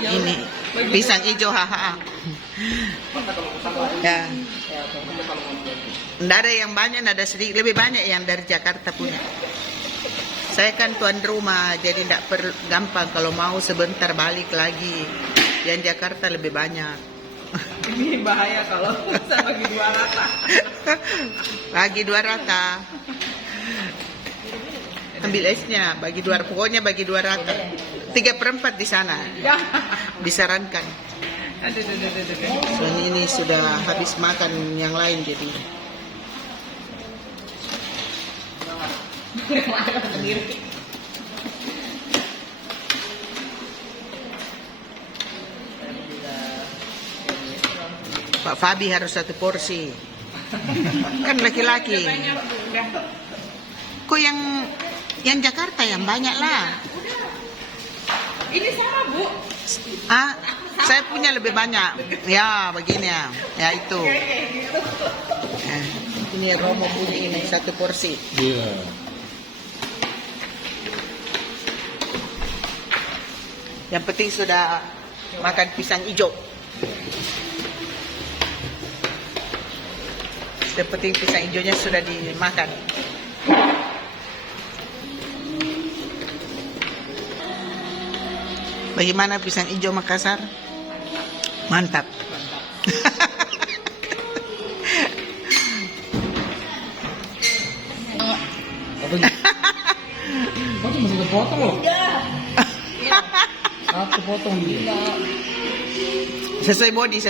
Ini pisang hijau haha. Ya. Nggak ada yang banyak, nggak ada sedikit. Lebih banyak yang dari Jakarta punya. Saya kan tuan rumah, jadi tidak gampang. Kalau mau sebentar balik lagi. Yang Jakarta lebih banyak. Ini bahaya kalau bisa bagi 2 rata. Bagi 2 rata. Ambil esnya, bagi 2, pokoknya bagi 2 rata. 3/4 di sana. Disarankan. Dan ini sudah habis makan yang lain jadi. Pak Fabi harus 1 porsi. Kan laki-laki. Kok yang Jakarta yang banyak lah. Ini sama, Bu. Ah, saya punya lebih banyak. Ya, begini ya. Ya itu. Ini Romo punya ini 1 porsi. Iya. Yang penting sudah makan pisang hijau. Yang penting pisang hijaunya sudah dimakan. Bagaimana pisang hijau Makassar? Mantap. Apa gitu? Kok tuh masih kepotong loh? Satu potong dia. Sesuai body.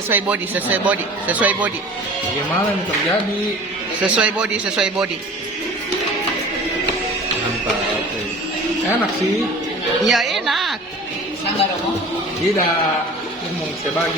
Bagaimana ini terjadi? Sesuai body. Mantap. Oke. Enak sih. Ya enak. Sambal Romo. Tidak. Ini mau saya bagi.